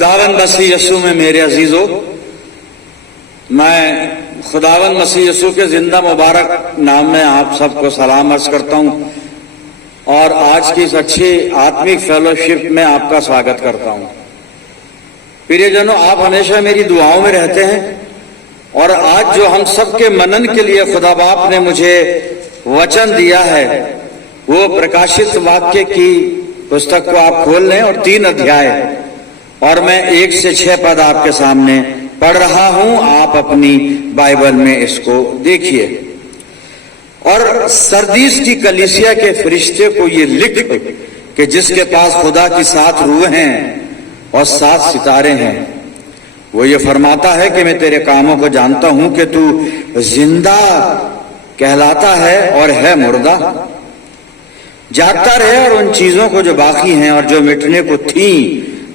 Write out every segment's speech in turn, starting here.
खुदावंद मसीह यीशु में मेरे अजीजों, मैं खुदावंद मसीह यीशु के जिंदा मुबारक नाम में आप सबको सलाम अर्ज करता हूं और आज की इस अच्छी आत्मिक फेलोशिप में आपका स्वागत करता हूं। प्रियजनों, आप हमेशा मेरी दुआओं में रहते हैं और आज जो हम सबके मनन के लिए खुदा बाप ने मुझे वचन दिया है वो प्रकाशित वाक्य की पुस्तक को आप खोल लें और 3 अध्याय और मैं 1 से 6 पद आपके सामने पढ़ रहा हूं। आप अपनी बाइबल में इसको देखिए। और सरदीस की कलीसिया के फरिश्ते को ये लिख कि जिसके पास खुदा की 7 रूह हैं और 7 सितारे हैं, वो ये फरमाता है कि मैं तेरे कामों को जानता हूं कि तू जिंदा कहलाता है और है मुर्दा। जागता रहे और उन चीजों को जो बाकी हैं और जो मिटने को थी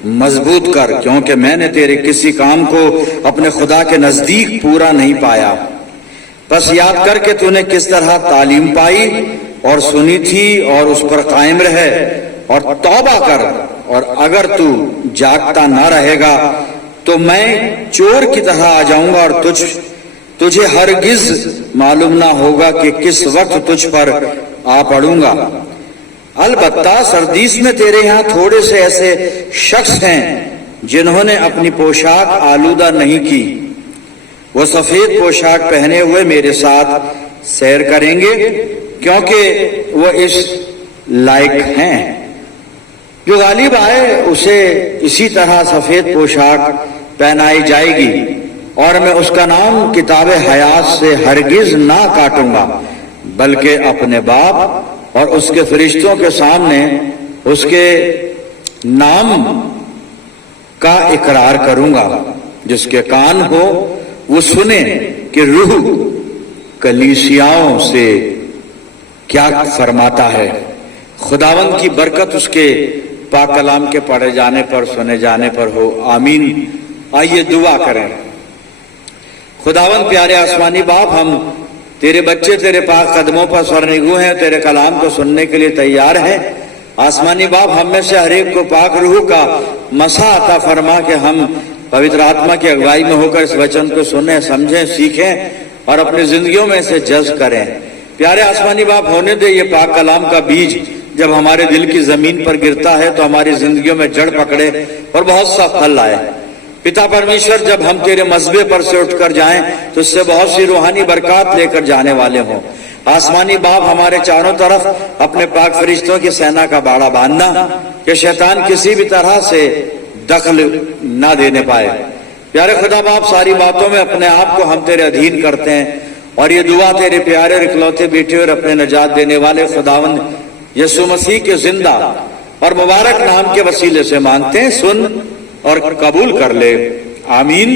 मजबूत कर, क्योंकि मैंने तेरे किसी काम को अपने खुदा के नजदीक पूरा नहीं पाया। बस याद कर कि तूने किस तरह तालीम पाई और सुनी थी और उस पर कायम रहे और तौबा कर। और अगर तू जागता ना रहेगा तो मैं चोर की तरह आ जाऊंगा और तुझे हरगिज मालूम ना होगा कि किस वक्त तुझ पर आ पड़ूंगा। अलबत्ता सरदीस में तेरे यहाँ थोड़े से ऐसे शख्स हैं जिन्होंने अपनी पोशाक आलूदा नहीं की। वो सफेद पोशाक पहने हुए मेरे साथ सैर करेंगे क्योंकि वो इस लायक हैं। जो गालिब आए उसे इसी तरह सफेद पोशाक पहनाई जाएगी और मैं उसका नाम किताबे हयात से हरगिज ना काटूंगा, बल्कि अपने बाप और उसके फरिश्तों के सामने उसके नाम का इकरार करूंगा। जिसके कान हो वो सुने कि रूह कलीसियाओं से क्या फरमाता है। खुदावंद की बरकत उसके पाक कलाम के पढ़े जाने पर, सुने जाने पर हो। आमीन। आइए दुआ करें। खुदावंद प्यारे आसमानी बाप, हम तेरे बच्चे तेरे पाक कदमों पर सरनिगू हैं, तेरे कलाम को सुनने के लिए तैयार हैं। आसमानी बाप, हम में से हर एक को पाक रूह का मसा अता फरमा के हम पवित्र आत्मा की अगुवाई में होकर इस वचन को सुने, समझें, सीखें और अपनी जिंदगियों में से जज्ब करें। प्यारे आसमानी बाप, होने दे ये पाक कलाम का बीज जब हमारे दिल की जमीन पर गिरता है तो हमारी जिंदगियों में जड़ पकड़े और बहुत सा फल लाए। पिता परमेश्वर, जब हम तेरे मजबे पर से उठकर जाएं तो उससे बहुत सी रूहानी बरकत लेकर जाने वाले हों। आसमानी बाप, हमारे चारों तरफ अपने पाक फरिश्तों की सेना का बाड़ा बांधना कि शैतान किसी भी तरह से दखल ना देने पाए। प्यारे खुदा बाप, सारी बातों में अपने आप को हम तेरे अधीन करते हैं और ये दुआ तेरे प्यारे इकलौते बेटे और अपने निजात देने वाले खुदावंद यीशु मसीह के जिंदा और मुबारक नाम के वसीले से मांगते हैं। सुन और कबूल कर ले। आमीन।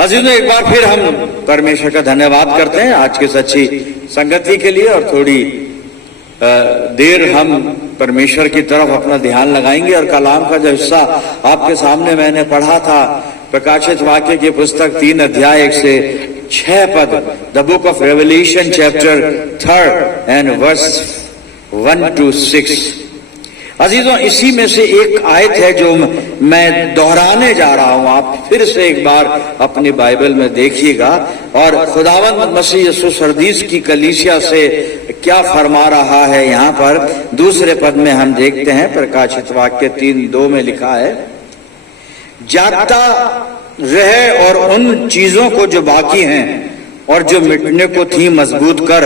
अजीजों, एक बार फिर हम परमेश्वर का धन्यवाद करते हैं आज की सच्ची संगति के लिए और थोड़ी देर हम परमेश्वर की तरफ अपना ध्यान लगाएंगे और कलाम का जो हिस्सा आपके सामने मैंने पढ़ा था, प्रकाशित वाक्य की पुस्तक 3 अध्याय 1 से 6 पद, the book of revelation chapter 3 and verse 1 to 6। अजीजों, इसी में से एक आयत है जो मैं दोहराने जा रहा हूं। आप फिर से एक बार अपनी बाइबल में देखिएगा और खुदावंद मसीह यीशु सरदीस की कलीसिया से क्या फरमा रहा है। यहाँ पर दूसरे पद में हम देखते हैं, प्रकाशित वाक्य 3:2 में लिखा है, जागता रहे और उन चीजों को जो बाकी हैं और जो मिटने को थी मजबूत कर,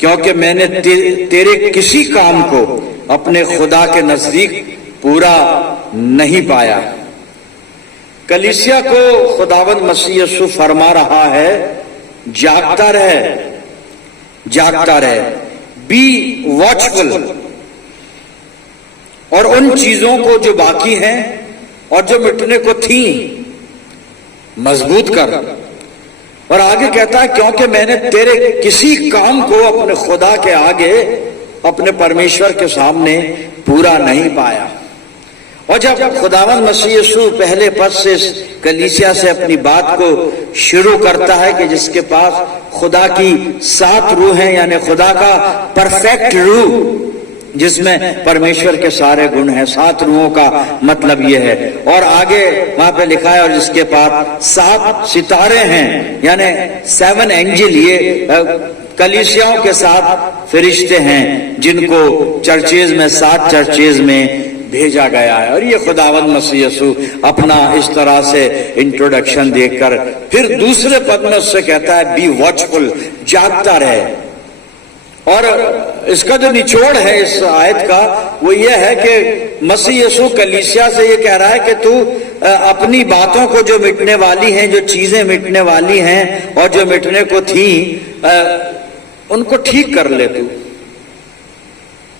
क्योंकि मैंने तेरे किसी काम को अपने खुदा के नजदीक पूरा नहीं पाया। कलीसिया को खुदावंद मसीह यीशु फरमा रहा है, जागता रहे, जागता रहे, बी वॉचफुल, और उन चीजों को जो बाकी हैं और जो मिटने को थी मजबूत कर। और आगे कहता है, क्योंकि मैंने तेरे किसी काम को अपने खुदा के आगे, अपने परमेश्वर के सामने पूरा नहीं पाया। और जब खुदावंद मसीह यीशु पहले पद से कलीसिया से अपनी बात को शुरू करता है कि जिसके पास खुदा की 7 रूह हैं, यानी खुदा का परफेक्ट रूह जिसमें परमेश्वर के सारे गुण हैं। 7 रूहों का मतलब यह है। और आगे वहां पे लिखा है और जिसके पास 7 सितारे हैं, यानी 7 एंजल, ये कलीसियाओं के 7 फरिश्ते हैं जिनको चर्चेज में 7 चर्चेज में भेजा गया है। और ये खुदावंद मसीह यीशु अपना इस तरह से इंट्रोडक्शन देकर फिर दूसरे पद में उससे कहता है बी वॉचफुल, जागता रहे। और इसका जो निचोड़ है इस आयत का वो ये है कि मसीह यीशु कलीसिया से ये कह रहा है कि तू अपनी बातों को जो मिटने वाली हैं, जो चीजें मिटने वाली हैं और जो मिटने को थी, उनको ठीक कर ले तू,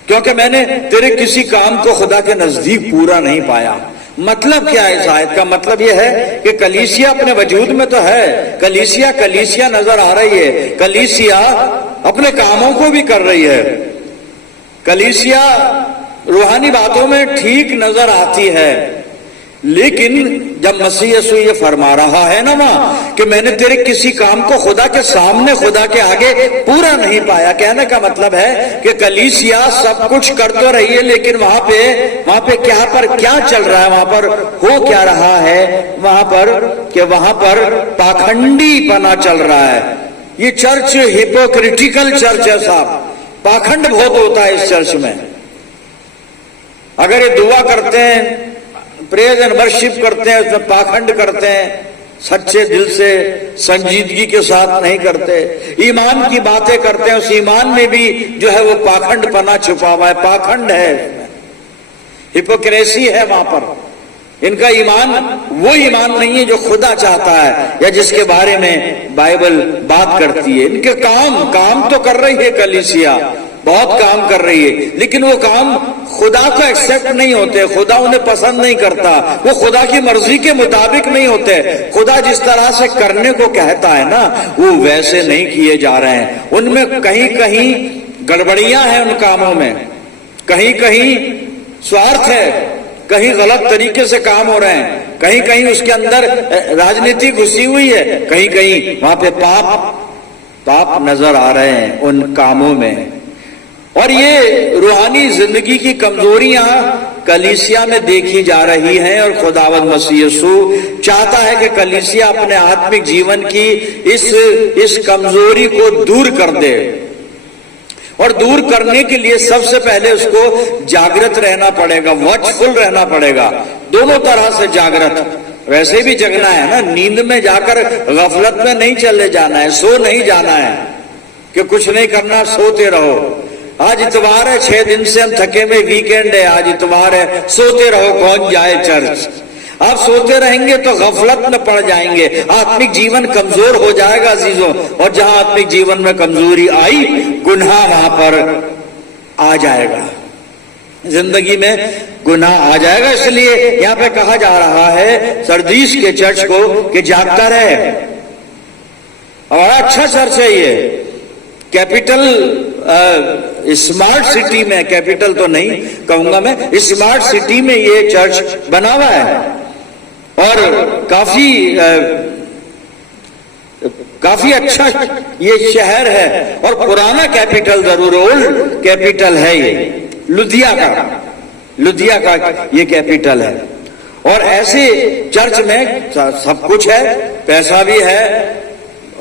क्योंकि मैंने तेरे किसी काम को खुदा के नजदीक पूरा नहीं पाया। मतलब क्या है इस आयत का? मतलब यह है कि कलीसिया अपने वजूद में तो है, कलीसिया नजर आ रही है, कलीसिया अपने कामों को भी कर रही है, कलीसिया रूहानी बातों में ठीक नजर आती है। लेकिन जब मसीह यीशु ये फरमा रहा है ना वहां कि मैंने तेरे किसी काम को खुदा के सामने, खुदा के आगे पूरा नहीं पाया, कहने का मतलब है कि कलीसिया सब कुछ कर तो रही है, लेकिन वहां पे क्या चल रहा है, वहां पर हो क्या रहा है, वहां पर पाखंडीपना चल रहा है। ये चर्च हिपोक्रिटिकल चर्च है साहब, पाखंड बहुत होता है इस चर्च में। अगर ये दुआ करते हैं, प्रेज एंड वर्शिप करते हैं, उसमें पाखंड करते हैं, सच्चे दिल से संजीदगी के साथ नहीं करते, ईमान की बातें करते हैं, उस ईमान में भी जो है वो पाखंडपना छुपा हुआ है, पाखंड है, हिपोक्रेसी है वहां पर। इनका ईमान वो ईमान नहीं है जो खुदा चाहता है या जिसके बारे में बाइबल बात करती है। इनके काम तो कर रही है कलीसिया, बहुत काम कर रही है, लेकिन वो काम खुदा को एक्सेप्ट नहीं होते, खुदा उन्हें पसंद नहीं करता, वो खुदा की मर्जी के मुताबिक नहीं होते। खुदा जिस तरह से करने को कहता है ना, वो वैसे नहीं किए जा रहे हैं। उनमें कहीं कहीं गड़बड़ियां हैं, उन कामों में कहीं कहीं स्वार्थ है, कहीं गलत तरीके से काम हो रहे हैं, कहीं कहीं उसके अंदर राजनीति घुसी हुई है, कहीं कहीं वहां पे पाप नजर आ रहे हैं उन कामों में। और ये रूहानी जिंदगी की कमजोरियां कलीसिया में देखी जा रही हैं। और खुदावंद मसीह यीशु चाहता है कि कलीसिया अपने आत्मिक जीवन की इस कमजोरी को दूर कर दे। और दूर करने के लिए सबसे पहले उसको जागृत रहना पड़ेगा, वॉचफुल रहना पड़ेगा, दोनों तरह से जागृत। वैसे भी जगना है ना, नींद में जाकर गफलत में नहीं चले जाना है, सो नहीं जाना है कि कुछ नहीं करना, सोते रहो। आज इतवार है, 6 दिन से हम थके हुए, वीकेंड है, आज इतवार है, सोते रहो, कौन जाए चर्च। आप सोते रहेंगे तो गफलत में पड़ जाएंगे, आत्मिक जीवन कमजोर हो जाएगा अजीजों। और जहां आत्मिक जीवन में कमजोरी आई, गुनाह वहां पर आ जाएगा, जिंदगी में गुनाह आ जाएगा। इसलिए यहां पे कहा जा रहा है सरदीस के चर्च को कि जागता रहे। और अच्छा चर्च है ये, कैपिटल स्मार्ट सिटी में, कैपिटल तो नहीं कहूंगा मैं, स्मार्ट सिटी में ये चर्च बना हुआ है। और काफी अच्छा ये शहर है। और पुराना कैपिटल जरूर, ओल्ड कैपिटल है ये, लुधिया का ये कैपिटल है। और ऐसे चर्च में सब कुछ है, पैसा भी है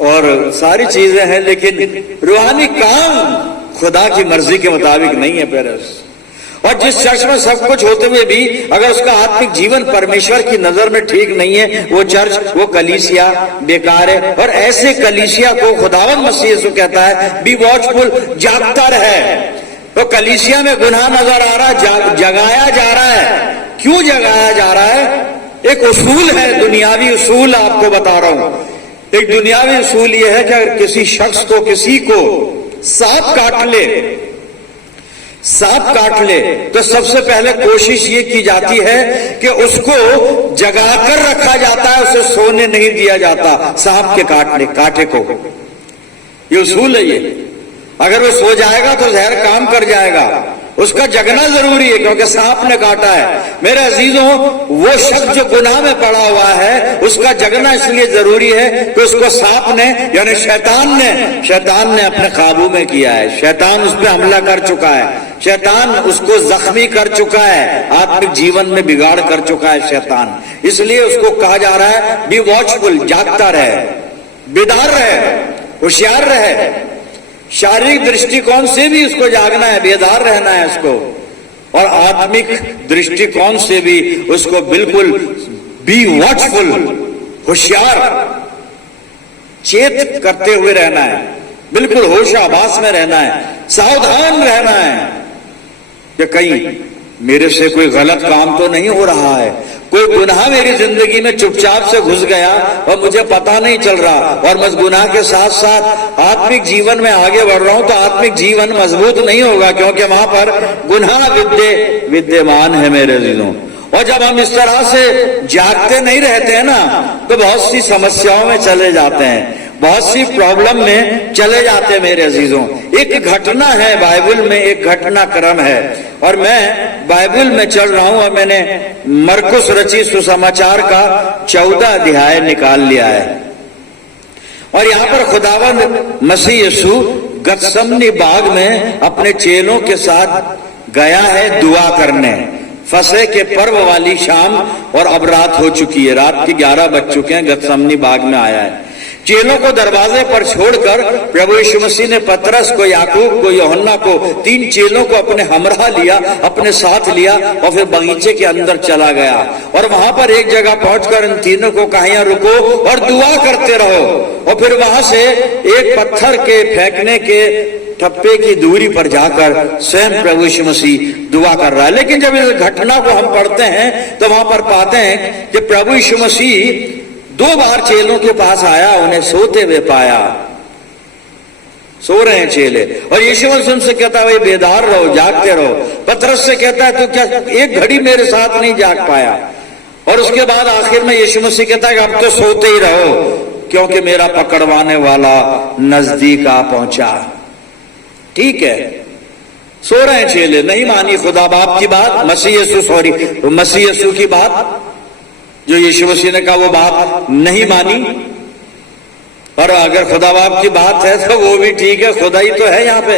और सारी चीजें हैं, लेकिन रूहानी काम खुदा की मर्जी के मुताबिक नहीं है पेरेंट्स। और जिस चर्च में सब कुछ होते हुए भी अगर उसका आत्मिक जीवन परमेश्वर की नजर में ठीक नहीं है, वो चर्च, वो कलीसिया बेकार है। और ऐसे कलीसिया को खुदावंद मसीह यीशु कहता है बी वॉचफुल, जागता रहे। तो कलीसिया में गुनाह नजर आ रहा है, जगाया जा रहा है। क्यों जगाया जा रहा है? एक उसूल है, दुनियावी उसूल आपको बता रहा हूं। एक दुनियावी उसूल यह है कि अगर किसी शख्स को, किसी को सांप काट ले तो सबसे पहले कोशिश ये की जाती है कि उसको जगाकर रखा जाता है, उसे सोने नहीं दिया जाता सांप के कांटे को। ये उसूल है ये। अगर वो सो जाएगा तो जहर काम कर जाएगा, उसका जगना जरूरी है, क्योंकि सांप ने काटा है। मेरे अजीजों, वो शख्स जो गुनाह में पड़ा हुआ है, उसका जगना इसलिए जरूरी है कि उसको सांप ने यानी शैतान ने अपने काबू में किया है। शैतान उस पर हमला कर चुका है, शैतान उसको जख्मी कर चुका है, आत्मिक जीवन में बिगाड़ कर चुका है शैतान। इसलिए उसको कहा जा रहा है बी वॉचफुल, जागता रहे, बेदार रहे, होशियार रहे। शारीरिक दृष्टिकोण से भी उसको जागना है, बेदार रहना है उसको, और आत्मिक दृष्टिकोण से भी उसको बिल्कुल बी वॉचफुल, होशियार, चेत करते हुए रहना है, बिल्कुल होशाबाश में रहना है, सावधान रहना है कि कहीं मेरे से कोई गलत काम तो नहीं हो रहा है, कोई गुनाह मेरी जिंदगी में चुपचाप से घुस गया और मुझे पता नहीं चल रहा, और मैं गुनाह के साथ साथ आत्मिक जीवन में आगे बढ़ रहा हूं, तो आत्मिक जीवन मजबूत नहीं होगा, क्योंकि वहां पर गुनाह विद्यमान है मेरे दिलों। और जब हम इस तरह से जागते नहीं रहते हैं ना, तो बहुत सी समस्याओं में चले जाते हैं, बहुत सी प्रॉब्लम में चले जाते हैं मेरे अजीजों। एक घटना है बाइबल में, एक घटनाक्रम है, और मैं बाइबल में चल रहा हूं और मैंने मरकुस रचित सुसमाचार का 14 अध्याय निकाल लिया है। और यहां पर खुदावंद मसीह यीशु गतसमनी बाग में अपने चेलों के साथ गया है दुआ करने। फसह के पर्व वाली शाम, और अब रात हो चुकी है, रात के 11 बज चुके हैं, गतसमनी बाग में आया है। चेलों को दरवाजे पर छोड़कर प्रभु यीशु मसीह ने पतरस को, याकूब को, यूहन्ना को, 3 चेलों को अपने हमरा लिया, अपने साथ लिया, और फिर बगीचे के अंदर चला गया। और वहां पर एक जगह पहुंचकर इन तीनों को कहा, यहाँ रुको और दुआ करते रहो। और फिर वहां से एक पत्थर के फेंकने के ठप्पे की दूरी पर जाकर स्वयं प्रभु यीशु मसीह दुआ कर रहा है। लेकिन जब इस घटना को हम पढ़ते हैं तो वहां पर पाते हैं कि प्रभु यीशु मसीह 2 बार चेलों के पास आया, उन्हें सोते हुए पाया, सो रहे हैं चेले, और यीशु मसीह उनसे कहता है भाई बेदार रहो, जागते रहो। पतरस से कहता है तो क्या एक घड़ी मेरे साथ नहीं जाग पाया? और उसके बाद आखिर में यीशु मसीह कहता है कि अब तो सोते ही रहो, क्योंकि मेरा पकड़वाने वाला नजदीक आ पहुंचा। ठीक है, सो रहे हैं चेले, नहीं मानी खुदा बाप की बात, मसीह यीशु की बात, जो यीशु मसीह ने कहा वो बात नहीं मानी। और अगर खुदा बाप की बात है तो वो भी ठीक है, खुदा ही तो है यहाँ पे,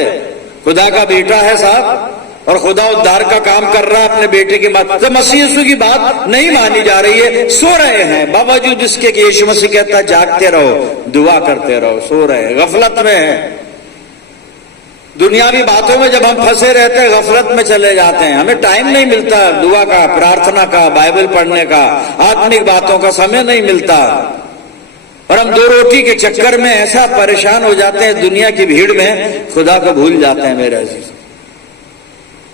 खुदा का बेटा है साहब, और खुदा उद्धार का काम कर रहा है अपने बेटे की बात। तो मसीह यीशु की बात नहीं मानी जा रही है, सो रहे हैं, बावजूद इसके कि यीशु मसीह कहता है जागते रहो, दुआ करते रहो, सो रहे हैं, गफलत में है। दुनियावी बातों में जब हम फंसे रहते हैं, गफलत में चले जाते हैं, हमें टाइम नहीं मिलता दुआ का, प्रार्थना का, बाइबल पढ़ने का, आत्मिक बातों का समय नहीं मिलता, और हम 2 रोटी के चक्कर में ऐसा परेशान हो जाते हैं, दुनिया की भीड़ में खुदा को भूल जाते हैं मेरे अजीज।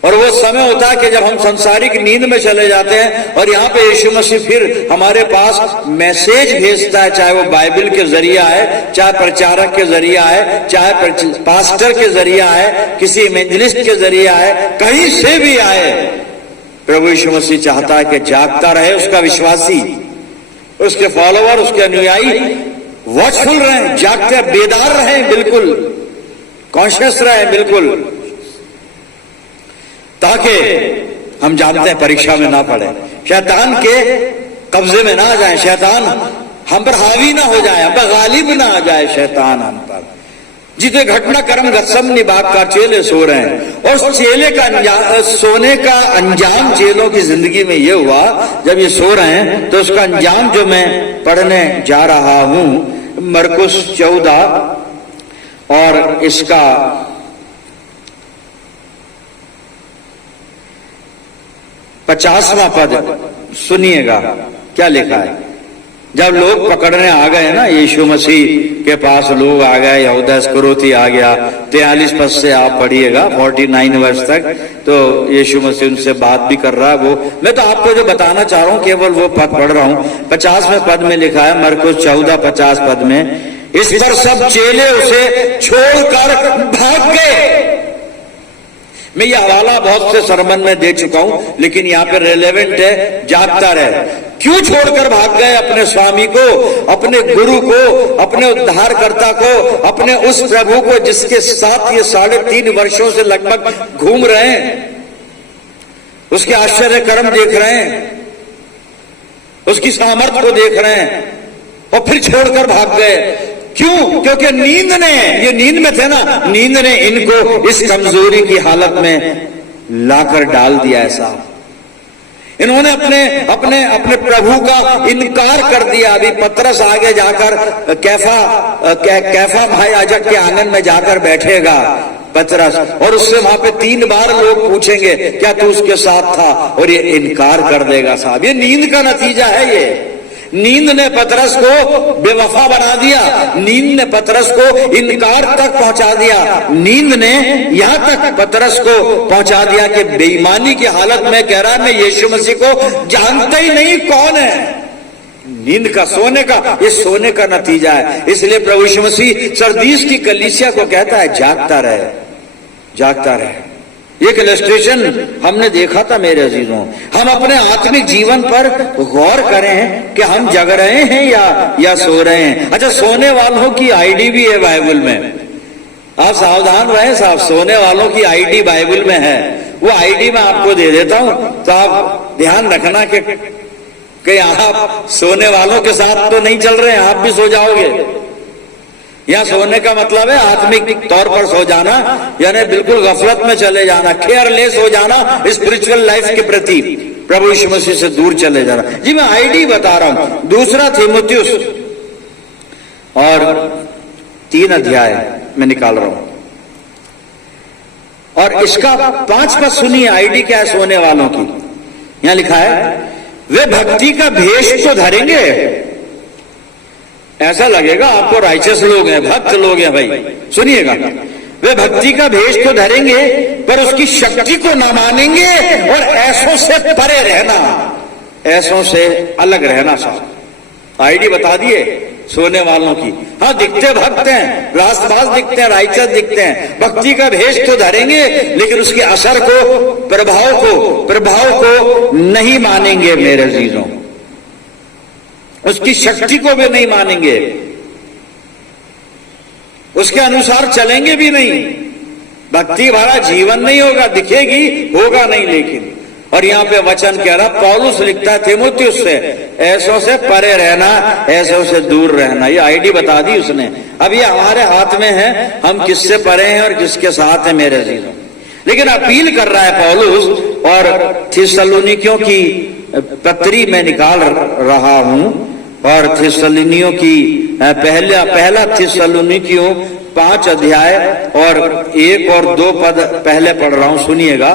और वो समय होता है कि जब हम संसारिक नींद में चले जाते हैं, और यहाँ पे यीशु मसीह फिर हमारे पास मैसेज भेजता है, चाहे वो बाइबल के जरिया है, चाहे प्रचारक के जरिया है, चाहे पास्टर के जरिया है, किसी इवेंजलिस्ट के जरिया है, कहीं से भी आए, प्रभु यीशु मसीह चाहता है कि जागता रहे उसका विश्वासी, उसके फॉलोवर, उसके अनुयायी वॉचफुल रहें, जागते बेदार रहें, बिल्कुल कॉन्शियस रहें, बिल्कुल, ताकि हम जानते हैं परीक्षा में ना पड़े, शैतान के कब्जे में ना आ जाए, शैतान हम पर हावी ना हो जाए, हम पर गालिब ना आ जाए शैतान हम पर। जिसे घटनाक्रम गतसमनी बाग का, चेले सो रहे हैं, और उस चेले का सोने का अंजाम चेलों की जिंदगी में ये हुआ, जब ये सो रहे हैं तो उसका अंजाम जो मैं पढ़ने जा रहा हूं, मरकुस 14 और इसका 50वां पद सुनिएगा क्या लिखा है। जब लोग पकड़ने आ गए ना, यीशु मसीह के पास लोग आ गए, यहूदा इस्करियोती आ गया, 43 पद से आप पढ़िएगा 49 वर्ष तक, तो यीशु मसीह उनसे बात भी कर रहा है। वो मैं तो आपको जो बताना चाह रहा हूं केवल वो पद पढ़ रहा हूं। 50वें पद में लिखा है, मरकुस 14:50 पद में, इस पर सब चेले उसे छोड़कर भाग गए। मैं ये हवाला बहुत से सरमन में दे चुका हूं, लेकिन यहाँ पे रेलेवेंट है, जागता रहे। क्यों छोड़कर भाग गए अपने स्वामी को, अपने गुरु को, अपने उद्धारकर्ता को, अपने उस प्रभु को जिसके साथ ये 3.5 वर्षों से लगभग घूम रहे हैं, उसके आश्चर्य कर्म देख रहे हैं, उसकी सामर्थ्य को देख रहे हैं, और फिर छोड़कर भाग गए। क्यों? क्योंकि नींद ने, ये नींद में थे ना, नींद ने इनको इस कमजोरी की हालत में लाकर डाल दिया। ऐसा इन्होंने अपने अपने अपने प्रभु का इनकार कर दिया। अभी पतरस आगे जाकर कैफा महायाजक के आंगन में जाकर बैठेगा पतरस, और उससे वहां पे 3 बार लोग पूछेंगे क्या तू उसके साथ था, और ये इनकार कर देगा। साहब, ये नींद का नतीजा है। ये नींद ने पतरस को बेवफा बना दिया, नींद ने पतरस को इनकार तक पहुंचा दिया, नींद ने यहां तक पतरस को पहुंचा दिया कि बेईमानी की हालत में कह रहा है मैं यीशु मसीह को जानता ही नहीं कौन है। नींद का, सोने का, ये सोने का नतीजा है। इसलिए प्रभु यीशु मसीह सरदीस की कलीसिया को कहता है जागता रहे, जागता रहे। एक इलस्ट्रेशन हमने देखा था मेरे अजीजों, हम अपने आत्मिक जीवन पर गौर करें कि हम जग रहे हैं या सो रहे हैं। अच्छा, सोने वालों की आईडी भी है बाइबल में, आप सावधान रहें साहब, सोने वालों की आईडी बाइबल में है। वो आईडी मैं आपको दे देता हूं, तो आप ध्यान रखना कि आप सोने वालों के साथ तो नहीं चल रहे हैं, आप भी सो जाओगे। यहां सोने का मतलब है आत्मिक तौर पर सो जाना, यानी बिल्कुल गफलत में चले जाना, केयरलेस हो जाना स्पिरिचुअल लाइफ के प्रति, प्रभु यीशु मसीह से दूर चले जाना। जी मैं आईडी बता रहा हूं, 2 तीमुथियुस और 3 अध्याय में निकाल रहा हूं, और इसका 5 पद सुनिए। आईडी क्या है सोने वालों की? यहां लिखा है वे भक्ति का भेष तो धरेंगे। ऐसा लगेगा आपको राइचस लोग हैं, भक्त लोग हैं। भाई सुनिएगा, वे भक्ति का भेष तो धरेंगे पर उसकी शक्ति को ना मानेंगे, और ऐसों से परे रहना, ऐसों से अलग रहना। साहब आईडी बता दिए सोने वालों की। हाँ, दिखते भक्त हैं, रास्तबाज दिखते हैं, राइचस दिखते हैं, भक्ति का भेष तो धरेंगे लेकिन उसके असर को, प्रभाव को नहीं मानेंगे मेरे अजीजों, उसकी शक्ति को भी नहीं मानेंगे, उसके अनुसार चलेंगे भी नहीं, भक्ति भरा जीवन नहीं होगा, दिखेगी, होगा नहीं। लेकिन और यहां पे वचन कह रहा, पौलुस लिखता है तीमुथियुस से, ऐसों से परे रहना, ऐसों से दूर रहना। ये आईडी बता दी उसने। अब ये हमारे हाथ में है, हम किससे परे हैं और किसके साथ हैं मेरे अजीजों। लेकिन अपील कर रहा है पौलुस, और थिस्सलुनीकियों की पत्री में निकाल रहा हूं, और थिस्सलुनीकियों की पहला थिस्सलुनीकियों 5 अध्याय और 1 और 2 पद पहले पढ़ रहा हूं, सुनिएगा।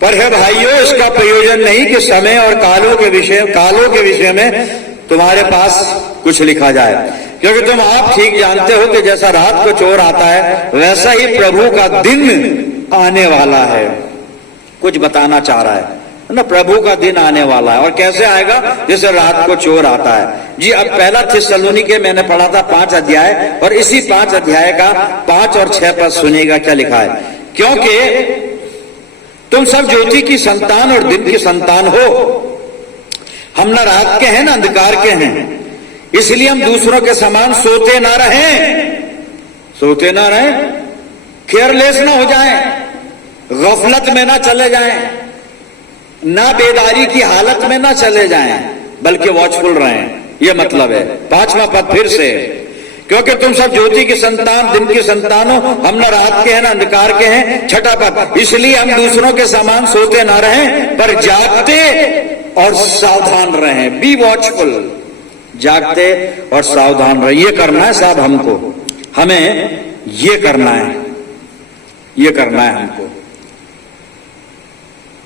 पर है भाइयों, इसका प्रयोजन नहीं कि समय और कालों के विषय में तुम्हारे पास कुछ लिखा जाए, क्योंकि तुम आप ठीक जानते हो कि जैसा रात को चोर आता है, वैसा ही प्रभु का दिन आने वाला है। कुछ बताना चाह रहा है ना, प्रभु का दिन आने वाला है। और कैसे आएगा? जैसे रात को चोर आता है। जी, अब पहला थिस्सलुनीके मैंने पढ़ा था 5 अध्याय, और इसी 5 अध्याय का 5 और 6 पद सुनिएगा क्या लिखा है। क्योंकि तुम सब ज्योति की संतान और दिन की संतान हो, हम न रात के हैं न अंधकार के हैं, इसलिए हम दूसरों के समान सोते ना रहें, केयरलेस ना हो जाएं, गफलत में ना चले जाएं, ना बेदारी की हालत में ना चले जाएं, बल्कि वॉचफुल रहें। यह मतलब है। 5वां पद फिर से, क्योंकि तुम सब ज्योति की संतान, दिन की संतान हो, हम न रात के हैं न अंधकार के हैं। 6वां पद, इसलिए हम दूसरों के समान सोते ना रहें, पर जागते और सावधान रहें। बी वॉचफुल, जागते और सावधान रहें। ये करना है साहब हमको, हमें ये करना है, ये करना है हमको।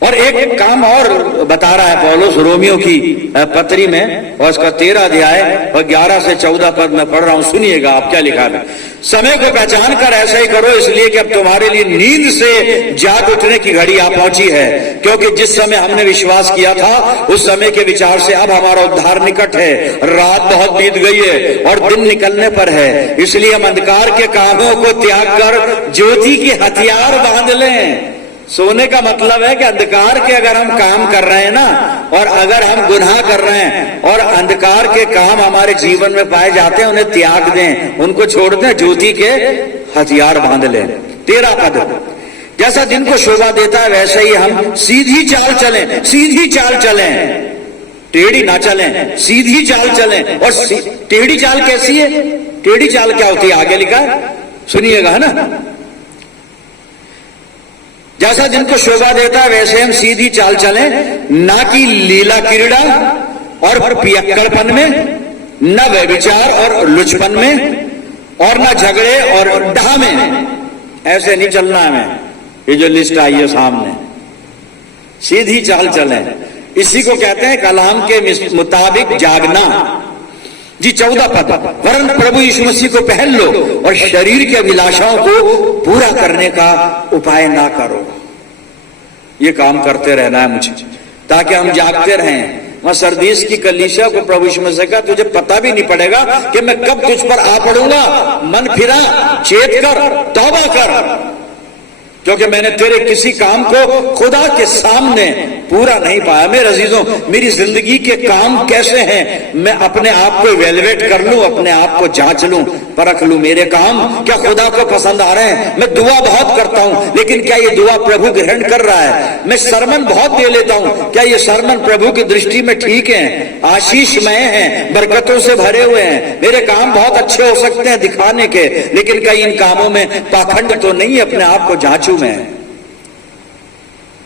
और एक काम और बता रहा है पौलुस रोमियो की पत्री में, और उसका 13 अध्याय और 11 से 14 पद में पढ़ रहा हूं, सुनिएगा आप क्या लिखा है। समय को पहचान कर ऐसा ही करो, इसलिए कि अब तुम्हारे लिए नींद से जाग उठने की घड़ी आ पहुंची है, क्योंकि जिस समय हमने विश्वास किया था उस समय के विचार से अब हमारा उद्धार निकट है। रात बहुत बीत गई है और दिन निकलने पर है, इसलिए हम अंधकार के कामों को त्याग कर ज्योति के हथियार बांध लें। सोने का मतलब है कि अंधकार के अगर हम काम कर रहे हैं ना, और अगर हम गुनाह कर रहे हैं और अंधकार के काम हमारे जीवन में पाए जाते हैं, उन्हें त्याग दें, उनको छोड़ दें, ज्योति के हथियार बांध लें। 13 पद, जैसा दिन को शोभा देता है वैसे ही हम सीधी चाल चलें, सीधी चाल चलें, टेढ़ी ना चलें, सीधी चाल चलें। और टेढ़ी चाल कैसी है? टेढ़ी चाल क्या होती है आगे लिखा है, सुनिएगा, है ना। जैसा दिन को शोभा देता है वैसे हम सीधी चाल चलें, ना कि लीला क्रीड़ा और पियक्कड़पन में, न व्यभिचार और लुचपन में, और न झगड़े और डाह में। ऐसे नहीं चलना है हमें। ये जो लिस्ट आई है सामने, सीधी चाल चलें, इसी को कहते हैं कलाम के मुताबिक जागना जी। 14 पद, वरन प्रभु यीशु मसीह को पहन लो और शरीर की अभिलाषाओं को पूरा करने का उपाय ना करो। ये काम करते रहना है मुझे, ताकि हम जागते रहें। वहां सरदीस की कलीसिया को प्रभु यीशु मसीह का तुझे पता भी नहीं पड़ेगा कि मैं कब तुझ पर आ पड़ूंगा। मन फिरा, चेत कर, तौबा कर, क्योंकि मैंने तेरे किसी काम को खुदा के सामने पूरा नहीं पाया। मेरे अजीजों, मेरी जिंदगी के काम कैसे हैं? मैं अपने आप को इवैल्यूएट कर लूं, अपने आप को जांच लूं, परख लूं, मेरे काम क्या खुदा को पसंद आ रहे हैं? मैं दुआ बहुत करता हूं, लेकिन क्या ये दुआ प्रभु ग्रहण कर रहा है? मैं सरमन बहुत दे लेता हूं, क्या ये सरमन प्रभु की दृष्टि में ठीक है, आशीषमय हैं, बरकतों से भरे हुए हैं? मेरे काम बहुत अच्छे हो सकते हैं दिखाने के, लेकिन क्या इन कामों में पाखंड तो नहीं है? अपने आप को जांचूं में।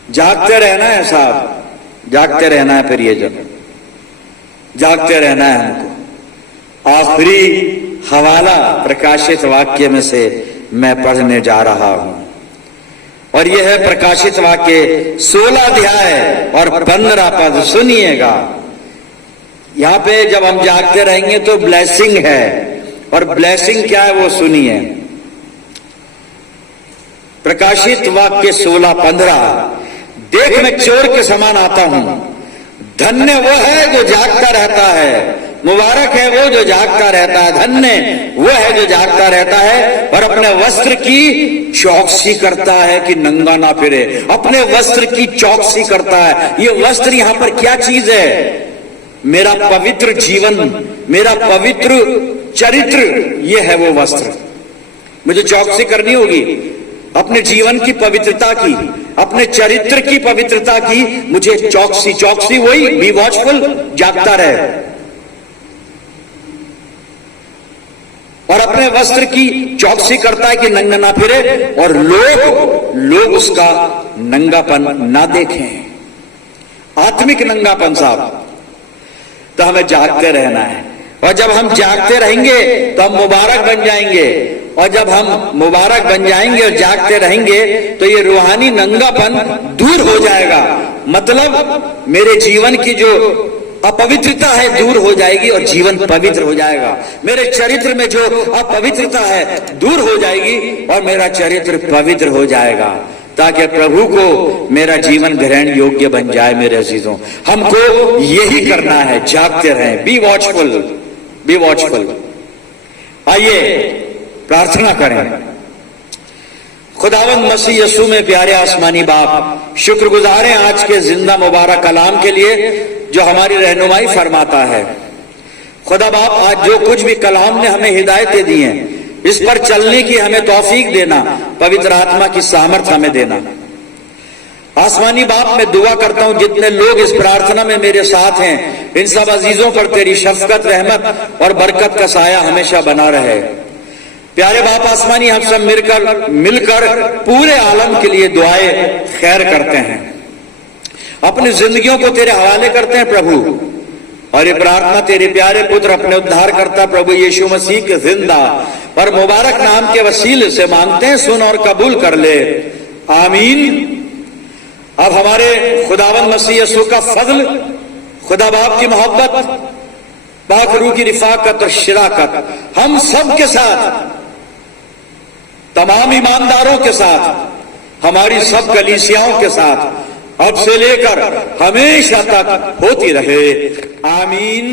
जागते रहना है साहब, जागते रहना है। फिर ये जब जागते रहना है हमको। आखिरी हवाला प्रकाशित वाक्य में से मैं पढ़ने जा रहा हूं, और यह है प्रकाशित वाक्य 16 अध्याय और 15 पद। सुनिएगा, यहां पे जब हम जागते रहेंगे तो ब्लेसिंग है, और ब्लेसिंग क्या है वो सुनिए। प्रकाशित वाक्य 16-15, देख मैं चोर के समान आता हूं, धन्य वो है जो जागता रहता है, मुबारक है वो जो जागता रहता है, धन्य वो है जो जागता रहता है और अपने वस्त्र की चौकसी करता है कि नंगा ना फिरे। अपने वस्त्र की चौकसी करता है। ये वस्त्र यहां पर क्या चीज है? मेरा पवित्र जीवन, मेरा पवित्र चरित्र, ये है वो वस्त्र। मुझे चौकसी करनी होगी अपने जीवन की पवित्रता की, अपने चरित्र की पवित्रता की। मुझे चौकसी, चौकसी वही बी वॉचफुल, जागता रहे, और अपने वस्त्र की चौकसी करता है कि नंगा ना फिरे और लोग उसका नंगापन ना देखें। आत्मिक नंगापन साहब। तो हमें जागते रहना है, और जब हम जागते रहेंगे तो हम मुबारक बन जाएंगे, और जब हम मुबारक बन जाएंगे और जागते रहेंगे तो ये रूहानी नंगापन दूर हो जाएगा। मतलब मेरे जीवन की जो अपवित्रता है दूर हो जाएगी और जीवन पवित्र हो जाएगा। मेरे चरित्र में जो अपवित्रता है दूर हो जाएगी और मेरा चरित्र पवित्र हो जाएगा, ताकि प्रभु को मेरा जीवन ग्रहण योग्य बन जाए। मेरे अजीजों, हमको यही करना है, जागते रहें, बी वॉचफुल, बी वॉचफुल। आइए प्रार्थना करें। खुदावंद मसीह यीशु में प्यारे आसमानी बाप, शुक्रगुजार हैं आज के जिंदा मुबारक कलाम के लिए जो हमारी रहनुमाई फरमाता है। खुदा बाप, आज जो कुछ भी कलाम ने हमें हिदायतें दी हैं, इस पर चलने की हमें तौफीक देना, पवित्र आत्मा की सामर्थ हमें देना। आसमानी बाप, मैं दुआ करता हूं जितने लोग इस प्रार्थना में मेरे साथ हैं, इन सब अजीजों पर तेरी शफकत, रहमत और बरकत का साया हमेशा बना रहे। प्यारे बाप आसमानी, हम सब मिलकर पूरे आलम के लिए दुआएं खैर करते हैं, अपनी जिंदगियों को तेरे हवाले करते हैं प्रभु, और ये प्रार्थना तेरे प्यारे पुत्र अपने उद्धार करता प्रभु यीशु मसीह के जिंदा और मुबारक नाम के वसीले से मांगते हैं। सुन और कबूल कर ले, आमीन। अब हमारे खुदावंद मसीह यीशु का फजल, खुदा बाप की मोहब्बत, पाक रूह की रिफाकत और शिराकत हम सब के साथ, तमाम ईमानदारों के साथ, हमारी सब कलीसियाओं के साथ अब से लेकर हमेशा तक होती रहे, आमीन।